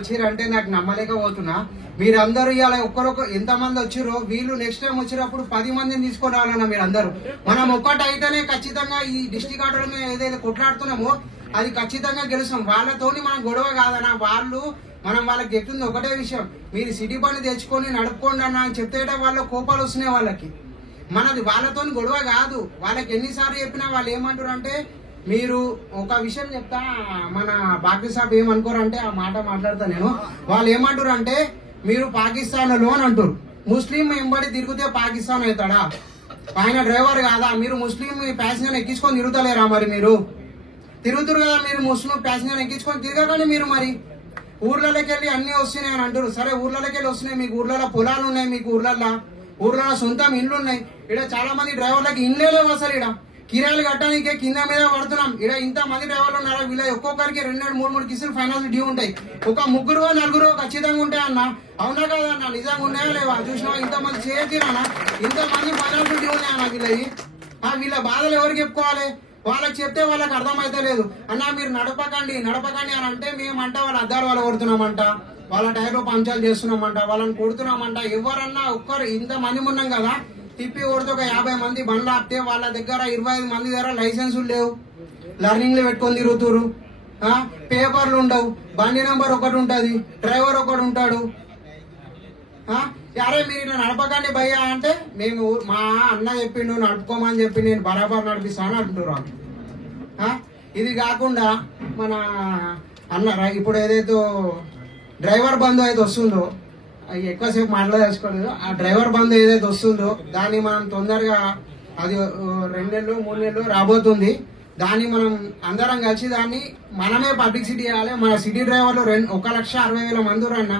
వచ్చిరంటే నాకు నమ్మలేకపోతున్నా. మీరందరూ ఇవాళ ఒక్కరొక్క ఎంతమంది వచ్చిరో వీళ్ళు నెక్స్ట్ టైం వచ్చినప్పుడు 10 మందిని తీసుకొని రావాలన్నా మీరందరూ. మనం ఒక్కటైతేనే ఖచ్చితంగా ఈ డిస్ట్రిక్ట్ ఆర్డర్ మీద ఏదైతే కొట్లాడుతున్నామో అది ఖచ్చితంగా గెలుస్తాం. వాళ్ళతోని మనం గొడవ కాదన్నా. మనం వాళ్ళకి చెప్తుంది ఒకటే విషయం, మీరు సిటీ బండి తెచ్చుకొని నడుపుకోండి అన్న అని చెప్తే వాళ్ళ కోపాలు వస్తున్నాయి వాళ్ళకి. మనది వాళ్ళతో గొడవ కాదు. వాళ్ళకి ఎన్నిసార్లు చెప్పినా వాళ్ళు ఏమంటారు అంటే, మీరు ఒక విషయం చెప్తా, మన బాకీ సాబ్ ఏమనుకోరంటే ఆ మాట మాట్లాడతా నేను. వాళ్ళు ఏమంటారు అంటే, మీరు పాకిస్తాన్ లో అని అంటారు. ముస్లిం ఎంబడి తిరిగితే పాకిస్తాన్ అవుతాడా? ఆయన డ్రైవర్ కాదా? మీరు ముస్లిం ప్యాసింజర్ ఎక్కించుకొని తిరుగుతలేరా? మరి మీరు తిరుగుతారు కదా, మీరు ముస్లిం ప్యాసింజర్ ఎక్కించుకొని తిరగకండి. మీరు మరి ఊర్లలోకి వెళ్ళి అన్ని వస్తున్నాయి అని అంటారు. సరే, ఊర్లలోకి వెళ్ళి వస్తున్నాయి, మీకు ఊర్లలో పొలాలు ఉన్నాయి, మీకు ఊర్లలో సొంతం ఇండ్లు ఉన్నాయి. ఇక్కడ చాలా మంది డ్రైవర్లకి ఇండ్లే లేవు అసలు. ఇక్కడ కిరాయిలు కట్టడానికే కింద మీద పడుతున్నాం. ఇక్కడ ఇంత మంది డ్రైవర్లు ఉన్నారు, వీళ్ళ ఒక్కొక్కరికి 2-3 కిస్తులు ఫైనాన్స్ డ్యూ ఉంటాయి. ఒక 3-4 ఖచ్చితంగా ఉంటాయి అన్న. అవునా కదా అన్న? నిజంగా ఉన్నాయా లేవా? చూసినా ఇంతమంది చేయతీరన్నా, ఇంతమంది ఫైనాన్స్ డ్యూ ఉన్నాయన్న వీళ్ళవి. వీళ్ళ బాధలు ఎవరికి చెప్పుకోవాలి? వాళ్ళకి చెప్తే వాళ్ళకి అర్థమైతే లేదు. అన్న మీరు నడపకండి అని అంటే మేమంట వాళ్ళ అద్దాలు వాళ్ళు కొడుతున్నామంట, వాళ్ళ టైర్లో పంచాలు చేస్తున్నామంట, వాళ్ళని కొడుతున్నామంట. ఎవరన్నా ఒక్కరు ఇంతమంది ఉన్నాం కదా, తిప్పి కొడితే ఒక 50 మంది బండ్లు ఆపితే వాళ్ళ దగ్గర 25 మంది దగ్గర లైసెన్సులు లేవు, లర్నింగ్లు పెట్టుకొని తిరుగుతురు, పేపర్లు ఉండవు, బండి నెంబర్ ఒకటి ఉంటుంది, డ్రైవర్ ఒకటి ఉంటాడు. అరే మీరు ఇలా నడపకండి భయ్యా అంటే, మేము మా అన్న చెప్పిండు నడుపుకోమని చెప్పి నేను బరాబర్ నడిపిస్తాను అంటున్నారు. ఇది కాకుండా మన అన్న ఇప్పుడు ఏదైతే డ్రైవర్ బంధు అయితే వస్తుందో, ఎక్కువసేపు మాట్లాడేసుకోలేదు. ఆ డ్రైవర్ బంధు ఏదైతే వస్తుందో దాన్ని మనం తొందరగా, అది 2 నెలలు 3 నెలలు రాబోతుంది. దాన్ని మనం అందరం కలిసి దాన్ని మనమే పబ్లిసిటీ చేయాలి. మన సిటీ డ్రైవర్లు 1,60,000 మంది అన్న,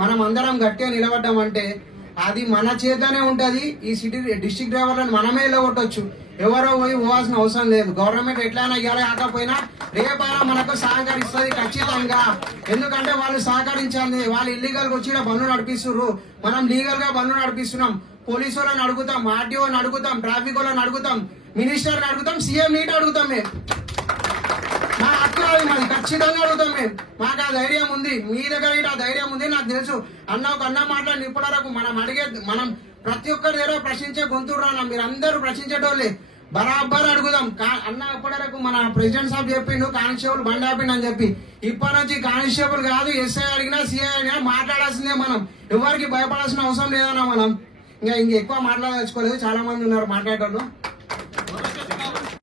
మనం అందరం గట్టిగా నిలబడ్డామంటే అది మన చేతనే ఉంటది. ఈ సిటీ డిస్ట్రిక్ట్ డ్రైవర్లను మనమే నిలబొట్టొచ్చు. ఎవరో పోయి పోవాల్సిన అవసరం లేదు. గవర్నమెంట్ ఎట్లయినా ఇవ్వాలి, కాకపోయినా రేపైనా మనకు సహకరిస్తుంది ఖచ్చితంగా. ఎందుకంటే వాళ్ళు సహకరించాలి. వాళ్ళు ఇల్లీగల్ గా వచ్చి బండ్లు నడిపిస్తున్నారు, మనం లీగల్ గా బండ్లు నడిపిస్తున్నాం. పోలీసు వాళ్ళని అడుగుతాం, ఆర్టీఓని అడుగుతాం, ట్రాఫిక్ వాళ్ళని అడుగుతాం, మినిస్టర్ని అడుగుతాం, సీఎం నీట్ అడుగుతాం. మేము మా హక్కు అది, మాది ఖచ్చితంగా అడుగుతాం. మేము మాకు ఆ ధైర్యం ఉంది, మీ దగ్గర ఆ ధైర్యం ఉంది నాకు తెలుసు. ఒక అన్న మాట్లాడి ఇప్పటివరకు మనం ప్రతి ఒక్కరి దగ్గర ప్రశ్నించే గొంతుడు రానా, మీరు అందరూ ప్రశ్నించేటోళ్ళే. బరాబర్ అడుగుదాం. అన్న ఇప్పటివరకు మన ప్రెసిడెంట్ సాబ్ చెప్పిండు కానిస్టేబుల్ బండి ఆపిండు అని చెప్పి. ఇప్పటి నుంచి కానిస్టేబుల్ కాదు, ఎస్ఐ అడిగినా సిఐ అడిగినా మాట్లాడాల్సిందే. మనం ఎవరికి భయపడాల్సిన అవసరం లేదన్నా. మనం ఇంకా ఎక్కువ మాట్లాడదలుచుకోలేదు, చాలా మంది ఉన్నారు మాట్లాడేటోళ్ళు.